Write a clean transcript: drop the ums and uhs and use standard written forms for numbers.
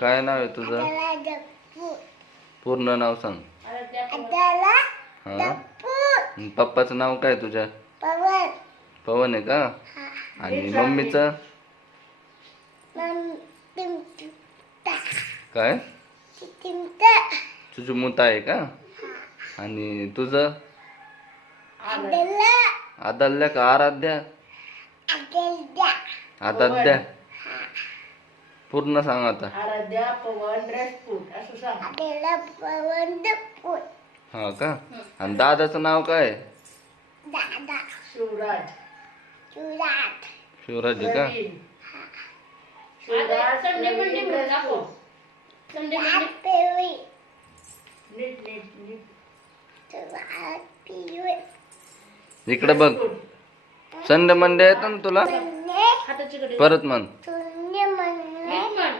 काय नाव आहे तुझं? पूर्ण नाव सांग. हा. पप्पाचं नाव काय तुझ्या? पवन आहे का? आणि मम्मीचं काय? सुजुमुता आहे का? आणि तुझं? आदल्या का आराध्या? आराध्या. पूर्ण सांग आता. आराध्या पवन राजपूत असं सांग. हा का? आणि दादाचं नाव काय? शिवराज. शिवराज आहे का? शिवराज संडे मंडे म्हणून दाखव. Sunday Monday. नीट नीट नीट. इकडे बघ. संडे मंडे येतं ना तुला? हाताची कडे परत म्हण. नीट म्हण.